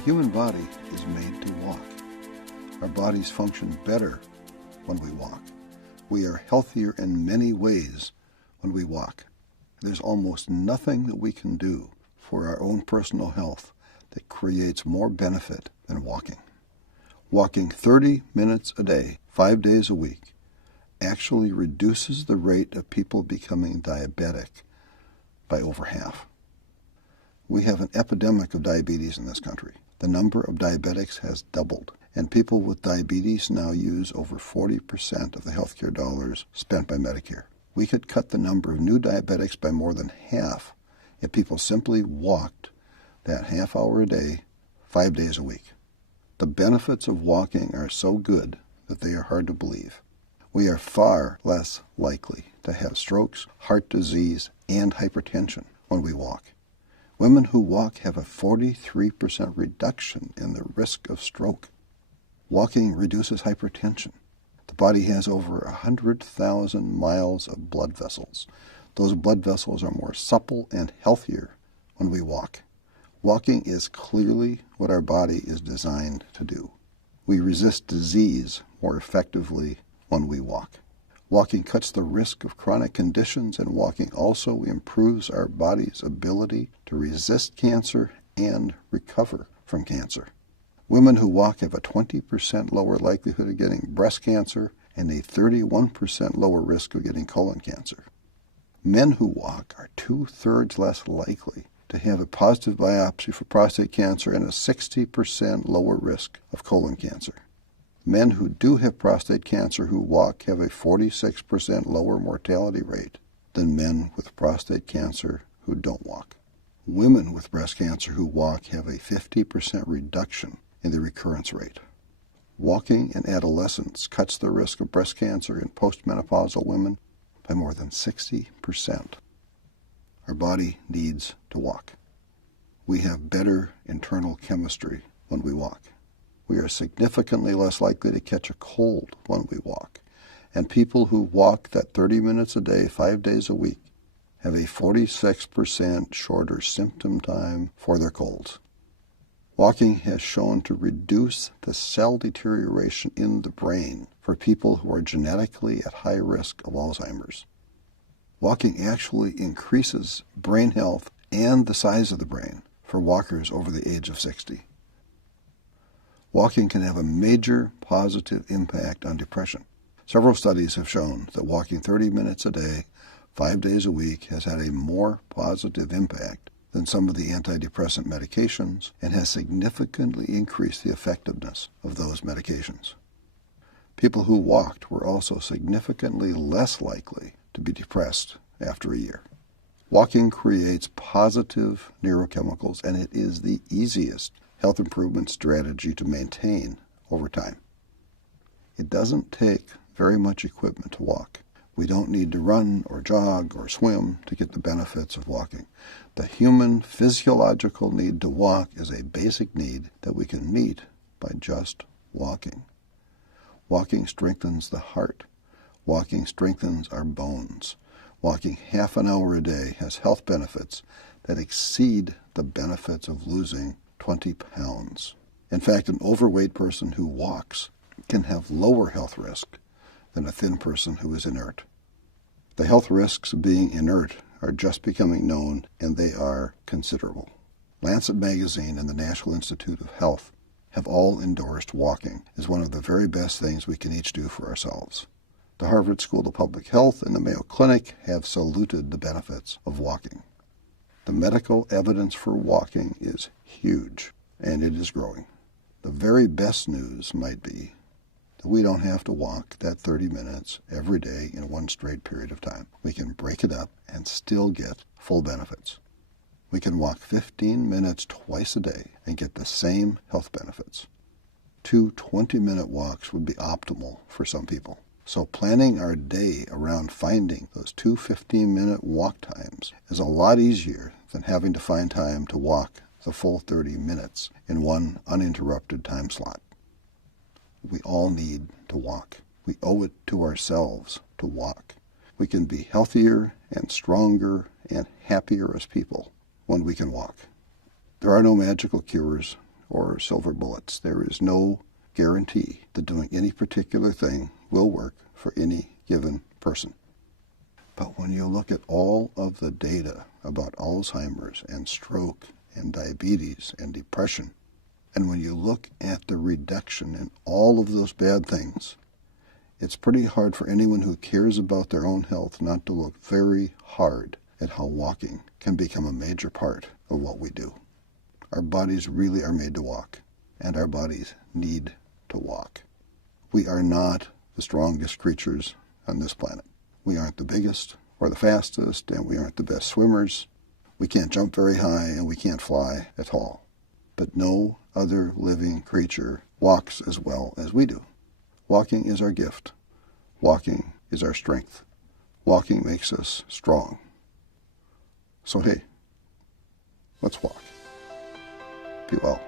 The human body is made to walk. Our bodies function better when we walk. We are healthier in many ways when we walk. There's almost nothing that we can do for our own personal health that creates more benefit than walking. Walking 30 minutes a day, 5 days a week, actually reduces the rate of people becoming diabetic by over half. We have an epidemic of diabetes in this country. The number of diabetics has doubled, and people with diabetes now use over 40% of the healthcare dollars spent by Medicare. We could cut the number of new diabetics by more than half if people simply walked that half hour a day, 5 days a week. The benefits of walking are so good that they are hard to believe. We are far less likely to have strokes, heart disease, and hypertension when we walk. Women who walk have a 43% reduction in the risk of stroke. Walking reduces hypertension. The body has over 100,000 miles of blood vessels. Those blood vessels are more supple and healthier when we walk. Walking is clearly what our body is designed to do. We resist disease more effectively when we walk. Walking cuts the risk of chronic conditions, and walking also improves our body's ability to resist cancer and recover from cancer. Women who walk have a 20% lower likelihood of getting breast cancer and a 31% lower risk of getting colon cancer. Men who walk are 2/3 less likely to have a positive biopsy for prostate cancer and a 60% lower risk of colon cancer. Men who do have prostate cancer who walk have a 46% lower mortality rate than men with prostate cancer who don't walk. Women with breast cancer who walk have a 50% reduction in the recurrence rate. Walking in adolescence cuts the risk of breast cancer in postmenopausal women by more than 60%. Our body needs to walk. We have better internal chemistry when we walk. We are significantly less likely to catch a cold when we walk. And people who walk that 30 minutes a day, 5 days a week, have a 46% shorter symptom time for their colds. Walking has shown to reduce the cell deterioration in the brain for people who are genetically at high risk of Alzheimer's. Walking actually increases brain health and the size of the brain for walkers over the age of 60. Walking can have a major positive impact on depression. Several studies have shown that walking 30 minutes a day, 5 days a week, has had a more positive impact than some of the antidepressant medications and has significantly increased the effectiveness of those medications. People who walked were also significantly less likely to be depressed after a year. Walking creates positive neurochemicals, and it is the easiest health improvement strategy to maintain over time. It doesn't take very much equipment to walk. We don't need to run or jog or swim to get the benefits of walking. The human physiological need to walk is a basic need that we can meet by just walking. Walking strengthens the heart. Walking strengthens our bones. Walking half an hour a day has health benefits that exceed the benefits of losing 20 pounds. In fact, an overweight person who walks can have lower health risk than a thin person who is inert. The health risks of being inert are just becoming known, and they are considerable. Lancet Magazine and the National Institute of Health have all endorsed walking as one of the very best things we can each do for ourselves. The Harvard School of Public Health and the Mayo Clinic have saluted the benefits of walking. The medical evidence for walking is huge, and it is growing. The very best news might be that we don't have to walk that 30 minutes every day in one straight period of time. We can break it up and still get full benefits. We can walk 15 minutes twice a day and get the same health benefits. 2 20-minute walks would be optimal for some people. So planning our day around finding those 2 15-minute walk times is a lot easier than having to find time to walk the full 30 minutes in one uninterrupted time slot. We all need to walk. We owe it to ourselves to walk. We can be healthier and stronger and happier as people when we can walk. There are no magical cures or silver bullets. There is no guarantee that doing any particular thing will work for any given person. But when you look at all of the data about Alzheimer's and stroke and diabetes and depression, and when you look at the reduction in all of those bad things, it's pretty hard for anyone who cares about their own health not to look very hard at how walking can become a major part of what we do. Our bodies really are made to walk, and our bodies need to walk. We are not the strongest creatures on this planet. We aren't the biggest or the fastest, and we aren't the best swimmers. We can't jump very high, and we can't fly at all. But no other living creature walks as well as we do. Walking is our gift. Walking is our strength. Walking makes us strong. So hey, let's walk. Be well.